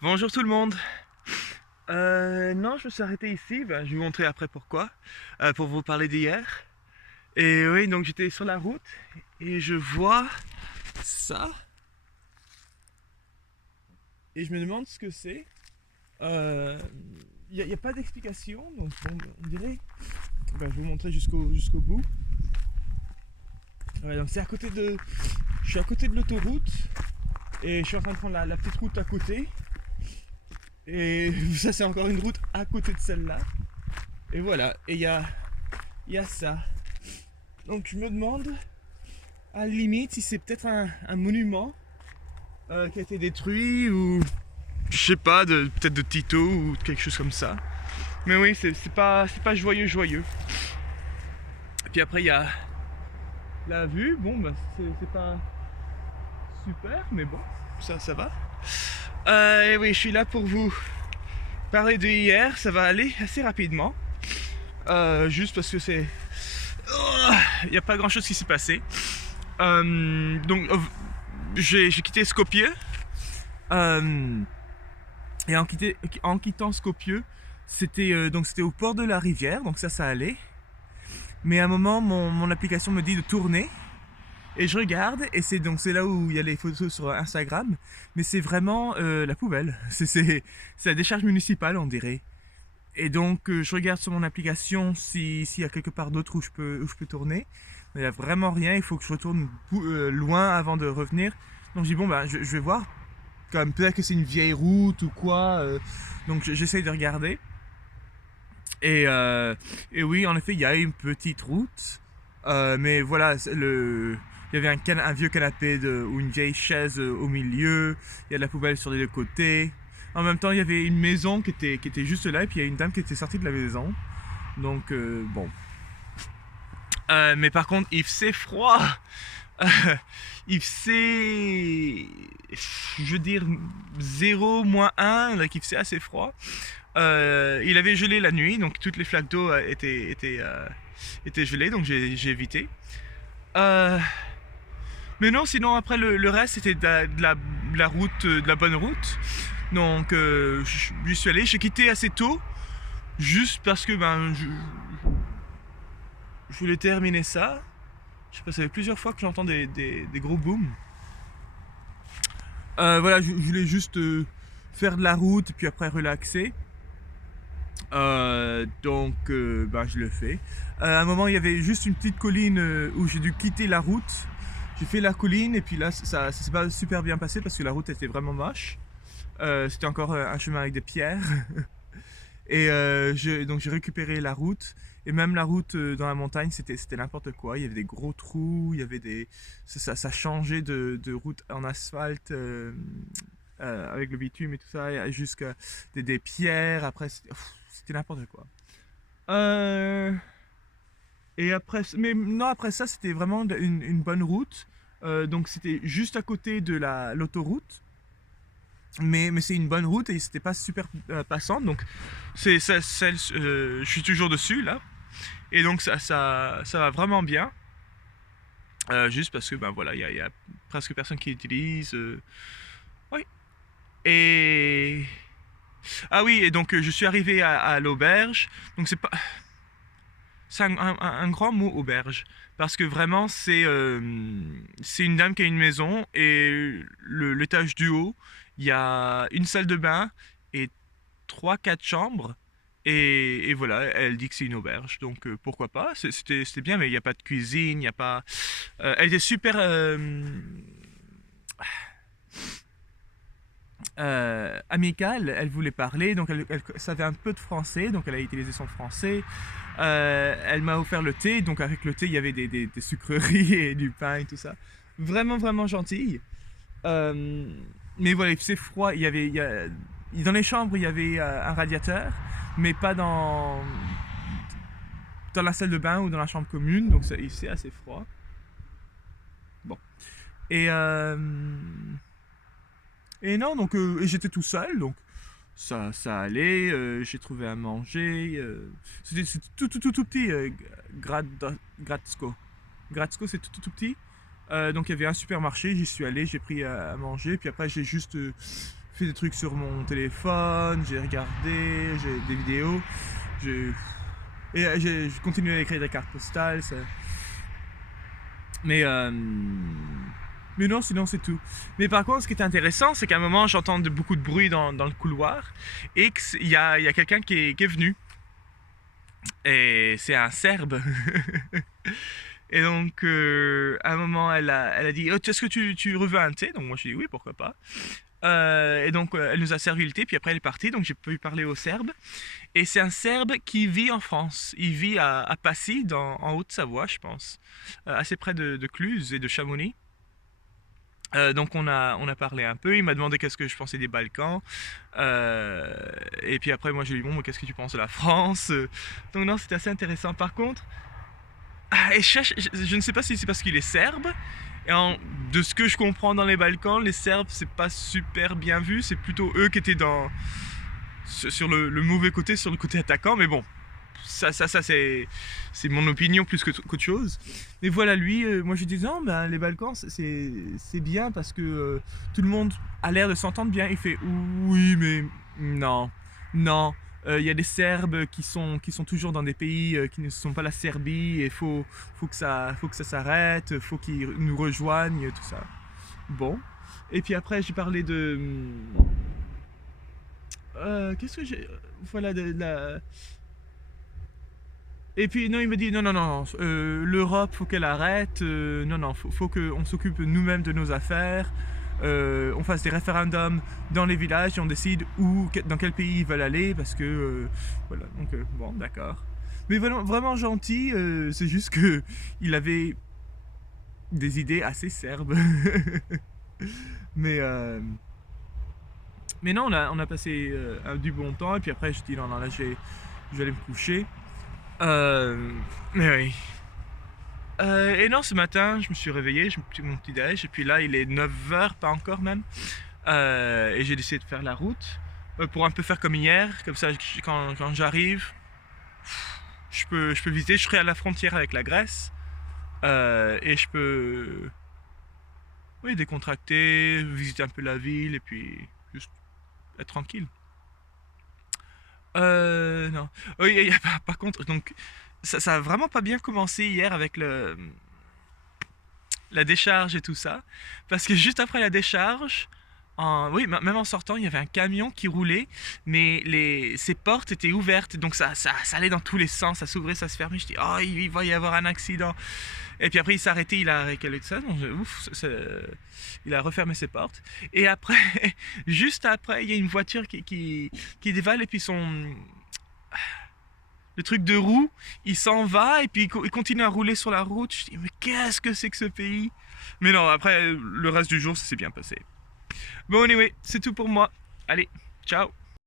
Bonjour tout le monde. Non, je me suis arrêté ici. Ben, je vais vous montrer après pourquoi. Pour vous parler d'hier. Et oui, donc j'étais sur la route et je vois ça. Et je me demande ce que c'est. Il n'y a pas d'explication. Donc bon, on dirait. Ben, je vais vous montrer jusqu'au bout. Ouais, donc c'est à côté de. Je suis à côté de l'autoroute. Et je suis en train de prendre la petite route à côté. Et ça, c'est encore une route à côté de celle-là. Et voilà. Et il y a ça. Donc je me demande à la limite si c'est peut-être un monument qui a été détruit ou je sais pas, peut-être de Tito ou quelque chose comme ça. Mais oui, c'est pas joyeux. Et puis après il y a la vue, bon bah c'est pas super, mais bon, ça va. Et oui, je suis là pour vous parler de hier, ça va aller assez rapidement. Juste parce que il n'y a pas grand chose qui s'est passé. Donc j'ai quitté Skopje. Euh, et en quittant Skopje, c'était au port de la rivière, donc ça allait. Mais à un moment, mon application me dit de tourner. Et je regarde, et c'est là où il y a les photos sur Instagram. Mais c'est vraiment la poubelle. C'est la décharge municipale, on dirait. Et donc je regarde sur mon application s'il y a quelque part d'autre où je peux tourner. Mais il n'y a vraiment rien, il faut que je retourne loin avant de revenir. Donc je dis bon bah je vais voir. Comme peut-être que c'est une vieille route ou quoi. Donc j'essaye de regarder. Et, euh, et oui, en effet, il y a une petite route. Mais voilà, il y avait un vieux canapé ou une vieille chaise au milieu. Il y a de la poubelle sur les deux côtés. En même temps, il y avait une maison qui était juste là. Et puis il y a une dame qui était sortie de la maison. Donc, bon. Mais par contre, il faisait froid. Il faisait, je veux dire, 0, -1, là, il faisait assez froid. Il avait gelé la nuit, donc toutes les flaques d'eau étaient gelées, donc j'ai évité. Euh, mais non, sinon après le reste c'était de la route, de la bonne route. Donc j'y suis allé, j'ai quitté assez tôt, juste parce que ben je voulais terminer ça. Je sais pas, ça fait plusieurs fois que j'entends des gros booms. Voilà, je voulais juste faire de la route et puis après relaxer. Donc, bah, je le fais. À un moment, il y avait juste une petite colline où j'ai dû quitter la route. J'ai fait la colline et puis là, ça s'est pas super bien passé parce que la route était vraiment moche. C'était encore un chemin avec des pierres. Et donc j'ai récupéré la route. Et même la route dans la montagne, c'était n'importe quoi. Il y avait des gros trous, il y avait ça changeait de route en asphalte avec le bitume et tout ça, jusqu'à des pierres. Après, c'était n'importe quoi. Euh, et après, mais non, après ça, c'était vraiment une bonne route. Donc c'était juste à côté de l'autoroute. Mais c'est une bonne route et c'était pas super passante. Donc c'est celle, je suis toujours dessus là. Et donc ça va vraiment bien. Juste parce que ben voilà, il y a presque personne qui l'utilise. Oui. Et ah oui, et donc je suis arrivé à l'auberge. Donc c'est un grand mot auberge parce que vraiment c'est une dame qui a une maison et l'étage du haut il y a une salle de bain et trois quatre chambres et voilà, elle dit que c'est une auberge, donc pourquoi pas. C'était bien, mais il n'y a pas de cuisine, il n'y a pas elle était super amicale, elle voulait parler, donc elle savait un peu de français, donc elle a utilisé son français. Elle m'a offert le thé, donc avec le thé il y avait des sucreries et du pain et tout ça. Vraiment vraiment gentille. Euh, mais voilà, il faisait froid, dans les chambres il y avait un radiateur, mais pas dans la salle de bain ou dans la chambre commune, donc il faisait assez froid. Bon. Et, euh, et non, donc j'étais tout seul, donc ça allait, j'ai trouvé à manger. C'était tout petit, Gratsko. Gratsko, c'est tout petit. Donc il y avait un supermarché, j'y suis allé, j'ai pris à manger, puis après j'ai juste fait des trucs sur mon téléphone, j'ai regardé, j'ai des vidéos, je continue à écrire des cartes postales. Mais non, sinon c'est tout. Mais par contre, ce qui est intéressant, c'est qu'à un moment, j'entends beaucoup de bruit dans le couloir et qu'il y a quelqu'un qui est venu. Et c'est un Serbe. Et donc, à un moment, elle a dit, oh, est-ce que tu veux un thé? Donc moi, je dis oui, pourquoi pas. Et donc, elle nous a servi le thé, puis après, elle est partie, donc j'ai pu parler au Serbe. Et c'est un Serbe qui vit en France. Il vit à Passy, en Haute-Savoie, je pense. Assez près de Cluses et de Chamonix. Donc on a parlé un peu, il m'a demandé qu'est-ce que je pensais des Balkans, et puis après moi je lui ai dit bon, qu'est-ce que tu penses de la France, donc non, c'était assez intéressant. Par contre, et je ne sais pas si c'est parce qu'il est serbe, et de ce que je comprends dans les Balkans, les Serbes c'est pas super bien vu, c'est plutôt eux qui étaient sur le mauvais côté, sur le côté attaquant, mais bon, ça c'est mon opinion plus qu'autre chose. Mais voilà, lui, moi je dis non, ben, les Balkans c'est bien parce que tout le monde a l'air de s'entendre bien. Il fait oui, mais non, non. Il y a des Serbes qui sont toujours dans des pays qui ne sont pas la Serbie, et faut que ça s'arrête, faut qu'ils nous rejoignent, tout ça. Bon. Et puis après j'ai parlé de qu'est-ce que j'ai, voilà, de la. Et puis non, il me dit non, non, non, l'Europe, faut qu'elle arrête, non, non, faut qu'on s'occupe nous-mêmes de nos affaires, on fasse des référendums dans les villages et on décide dans quel pays ils veulent aller, parce que, voilà, donc bon, d'accord. Mais vraiment, vraiment gentil, c'est juste que il avait des idées assez serbes. mais, mais non, on a passé du bon temps, et puis après je dis non, non, là je vais aller me coucher. Mais oui. Et non, ce matin, je me suis réveillé, j'ai pris mon petit déj, et puis là, il est 9h, pas encore même. Et j'ai décidé de faire la route pour un peu faire comme hier, comme ça, quand j'arrive, je peux visiter. Je serai à la frontière avec la Grèce, et je peux, oui, décontracter, visiter un peu la ville, et puis juste être tranquille. Non. Oui, par contre, donc, ça a vraiment pas bien commencé hier avec la décharge et tout ça. Parce que juste après la décharge, oui, même en sortant, il y avait un camion qui roulait, mais ses portes étaient ouvertes, donc ça allait dans tous les sens, ça s'ouvrait, ça se fermait. Je dis, oh, il va y avoir un accident. Et puis après, il s'est arrêté, il a récalé ça, donc ouf, il a refermé ses portes. Et après, juste après, il y a une voiture qui dévale, et puis le truc de roue, il s'en va, et puis il continue à rouler sur la route. Je dis, mais qu'est-ce que c'est que ce pays? Mais non, après, le reste du jour, ça s'est bien passé. Bon, anyway, c'est tout pour moi. Allez, ciao!